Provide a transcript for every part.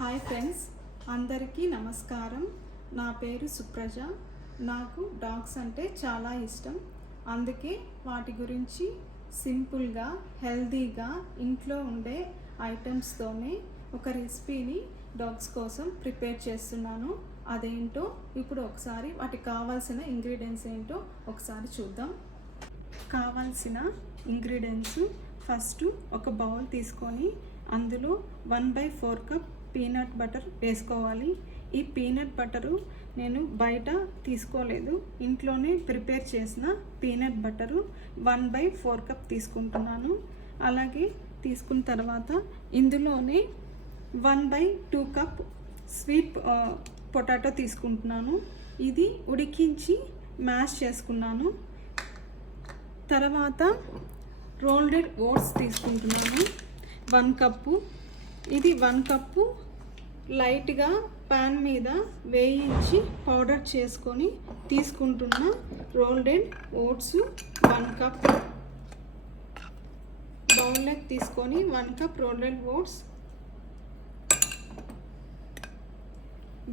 Hi friends, అందరికీ నమస్కారం. నా పేరు సుప్రజ. నాకు డాగ్స్ అంటే చాలా ఇష్టం. అందుకే వాటి గురించి సింపుల్గా, హెల్తీగా ఇంట్లో ఉండే ఐటమ్స్తోనే ఒక రెసిపీని డాగ్స్ కోసం ప్రిపేర్ చేస్తున్నాను. అదేంటో ఇప్పుడు ఒకసారి వాటికి కావాల్సిన ఇంగ్రీడియంట్స్ ఏంటో ఒకసారి చూద్దాం. కావాల్సిన ఇంగ్రీడియంట్స్, ఫస్ట్ ఒక బౌల్ తీసుకొని అందులో 1/4 కప్ పీనట్ బటర్ వేసుకోవాలి. ఈ పీనట్ బటరు నేను బయట తీసుకోలేదు, ఇంట్లోనే ప్రిపేర్ చేసిన పీనట్ బటరు 1/4 కప్ తీసుకుంటున్నాను. అలాగే తీసుకున్న తర్వాత ఇందులోనే 1/2 కప్ స్వీట్ పొటాటో తీసుకుంటున్నాను. ఇది ఉడికించి మ్యాష్ చేసుకున్నాను. తర్వాత రోల్డెడ్ ఓట్స్ తీసుకుంటున్నాను 1 కప్పు. ఇది 1 కప్పు లైట్గా ప్యాన్ మీద వేయించి పౌడర్ చేసుకొని తీసుకుంటున్న రోల్డెడ్ ఓట్స్ 1 కప్. బౌల్లోకి తీసుకొని 1 కప్ రోల్డెడ్ ఓట్స్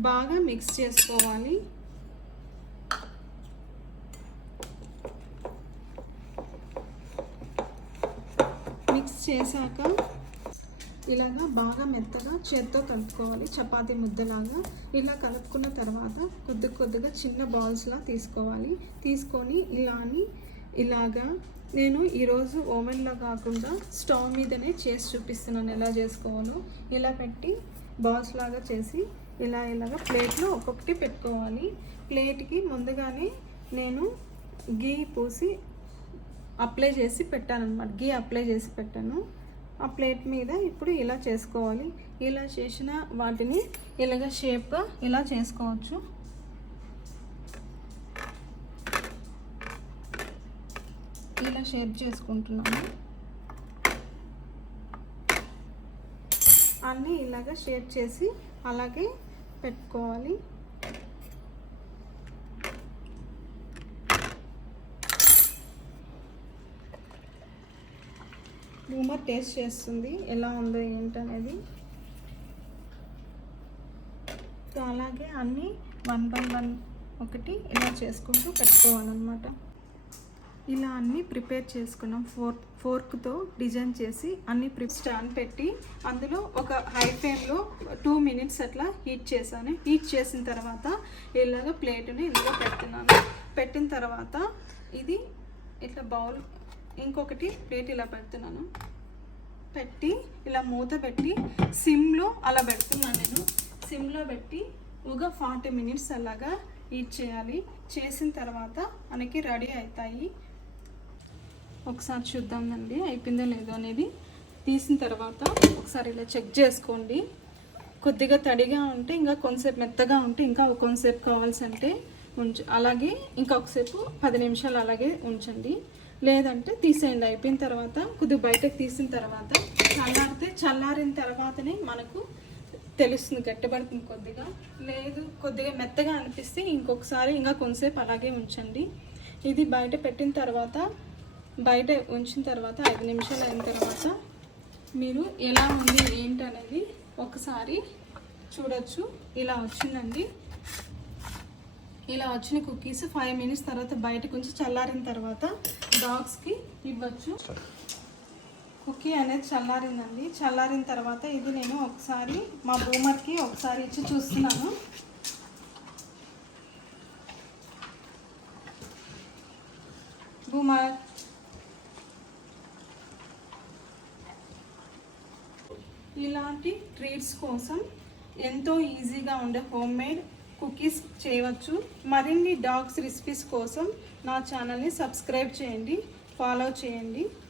బాగా మిక్స్ చేసుకోవాలి. మిక్స్ చేశాక ఇలాగా బాగా మెత్తగా చేత్తో కలుపుకోవాలి, చపాతీ ముద్దలాగా. ఇలా కలుపుకున్న తర్వాత కొద్దిగా చిన్న బాల్స్లా తీసుకోవాలి. తీసుకొని ఇలాగా నేను ఈరోజు ఓవెన్లో కాకుండా స్టవ్ మీదనే చేసి చూపిస్తున్నాను ఎలా చేసుకోవాలో. ఇలా పెట్టి బాల్స్ లాగా చేసి ఇలాగా ప్లేట్లో ఒక్కొక్కటి పెట్టుకోవాలి. ప్లేట్కి ముందుగానే నేను గీ పూసి అప్లై చేసి పెట్టాను అనమాట. గీ అప్లై చేసి పెట్టాను. ఆ ప్లేట్ మీద ఇప్పుడు ఇలా చేసుకోవాలి. ఇలా చేసిన వాటిని ఇలాగ షేప్గా ఇలా చేసుకోవచ్చు. ఇలా షేప్ చేసుకుంటున్నాను. అన్నీ ఇలాగ షేప్ చేసి అలాగే పెట్టుకోవాలి. బూమర్ టేస్ట్ చేస్తుంది ఎలా ఉందో ఏంటనేది. సో అలాగే అన్నీ 1 by 1 ఒకటి ఇలా చేసుకుంటూ పెట్టుకోవాలన్నమాట. ఇలా అన్నీ ప్రిపేర్ చేసుకున్నాం. ఫోర్క్తో డిజైన్ చేసి అన్నీ స్టాండ్ పెట్టి అందులో ఒక హై ఫ్లేమ్లో 2 minutes అట్లా హీట్ చేశాను. హీట్ చేసిన తర్వాత ఇలాగ ప్లేట్ని ఇందులో పెడుతున్నాను. పెట్టిన తర్వాత ఇది ఇట్లా బౌల్ ఇంకొకటి ప్లేట్ ఇలా పెడుతున్నాను. పెట్టి ఇలా మూత పెట్టి సిమ్లో అలా పెడుతున్నాను. నేను సిమ్లో పెట్టి ఒక 40 minutes అలాగా హీట్ చేయాలి. చేసిన తర్వాత మనకి రెడీ అవుతాయి. ఒకసారి చూద్దామండి అయిపోయిందో లేదో అనేది. తీసిన తర్వాత ఒకసారి ఇలా చెక్ చేసుకోండి. కొద్దిగా తడిగా ఉంటే ఇంకా కొంతసేపు, మెత్తగా ఉంటే ఇంకా కొంతసేపు కావాల్సి అంటే అలాగే ఇంకొకసేపు 10 నిమిషాలు అలాగే ఉంచండి. లేదంటే తీసేయండి. అయిపోయిన తర్వాత కొద్దిగా బయటకు తీసిన తర్వాత చల్లారిన తర్వాతనే మనకు తెలుస్తుంది, గట్టిపడుతుంది కొద్దిగా. లేదు కొద్దిగా మెత్తగా అనిపిస్తే ఇంకొకసారి ఇంకా కొంతసేపు అలాగే ఉంచండి. ఇది బయట పెట్టిన తర్వాత, బయట ఉంచిన తర్వాత 5 నిమిషాలు అయిన తర్వాత మీరు ఎలా ఉంది ఏంటనేది ఒకసారి చూడొచ్చు. ఇలా వచ్చిందండి. ఇలా వచ్చిన కుకీస్ 5 minutes తర్వాత బయటకు ఉంచి చల్లారిన తర్వాత డాగ్స్కి ఇవ్వచ్చు. కుకీ అనేది చల్లారిందండి. చల్లారిన తర్వాత ఇది నేను ఒకసారి మా బూమర్కి ఒకసారి ఇచ్చి చూస్తున్నాను. బూమర్, ఇలాంటి ట్రీట్స్ కోసం ఎంతో ఈజీగా ఉండే హోమ్మేడ్ కుకీస్ చేయవచ్చు. మరిన్ని డాగ్స్ రెసిపీస్ కోసం నా ఛానల్ని సబ్స్క్రైబ్ చేయండి, ఫాలో చేయండి.